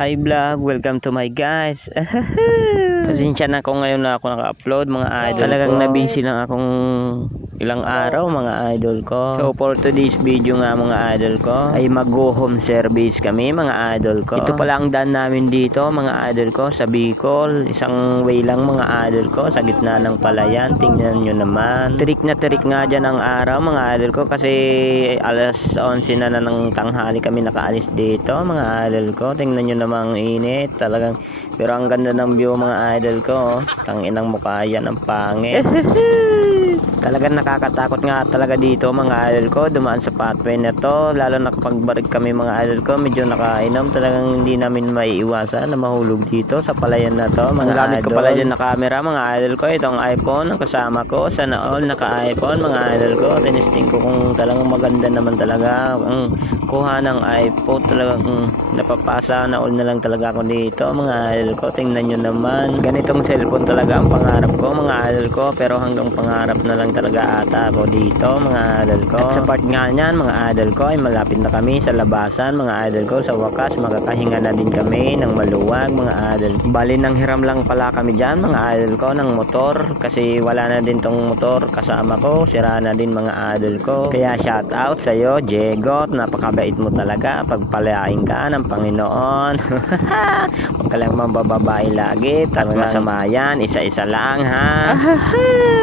Hi vlog, welcome to my guys. Pasensya na ako ngayon na ako naka-upload mga idol. Talagang na-busy lang akong ilang araw mga idol ko. So for today's video nga mga idol ko ay mag-go home service kami mga idol ko. Ito pala ang daan namin dito mga idol ko sa Bicol. Isang way lang mga idol ko sa gitna ng palayan. Tingnan nyo naman. Tirik na tirik nga dyan ang araw mga idol ko kasi alas 11 na ng tanghali kami nakaalis dito mga idol ko. Tingnan nyo namang init talagang, pero ang ganda ng view mga idol ko. Tanginang mukha yan, ang pangit. Talagang nakakatakot nga talaga dito mga idol ko dumaan sa pathway na to, lalo na kapag barik kami mga idol ko, medyo nakainom, talagang hindi namin maiiwasan na mahulog dito sa palayan na to mga idol. Gamit ko pala dyan na camera mga idol ko, itong iPhone ang kasama ko, sana all naka iPhone mga idol ko. Tinisting ko kung talagang maganda naman talaga ang kuha ng iPhone, talagang napapasa na all na lang talaga ako dito mga idol ko. Tingnan nyo naman, ganitong cellphone talaga ang pangarap ko mga idol ko, pero hanggang pangarap na lang talaga ata ako dito mga idol ko. At sa part nga niyan mga idol ko ay malapit na kami sa labasan mga idol ko. Sa wakas makakahinga na din kami ng maluwag mga idol. Bali nang hiram lang pala kami dyan mga idol ko ng motor kasi wala na din tong motor kasama ko, sira na din mga idol ko. Kaya shout out sa iyo Jegot, napakabait mo talaga, pagpalain ka ng Panginoon. Huwag ka lang mambababae lagi, talagang masama yan, isa-isa lang ha.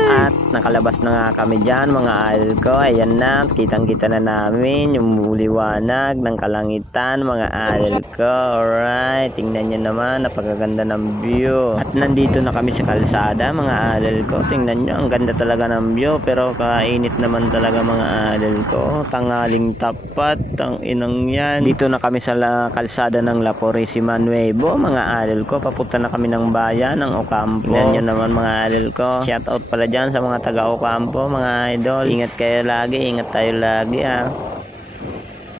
At nakalabas na nga kami dyan mga idol ko. Ayan na, kitang kita na namin yung liwanag ng kalangitan mga idol ko. Alright, tingnan nyo naman, napakaganda ng view. At nandito na kami sa kalsada mga idol ko. Tingnan nyo, ang ganda talaga ng view, pero kainit naman talaga mga idol ko. Tangaling tapat, ang inang yan. Dito na kami sa kalsada ng La Purísima Nuevo mga idol ko. Papunta na kami ng bayan ng Ocampo. Tingnan nyo naman mga idol ko. Shout out pala dyan sa mga taga Ocampo mga idol. Ingat kayo lagi, ingat tayo lagi ha.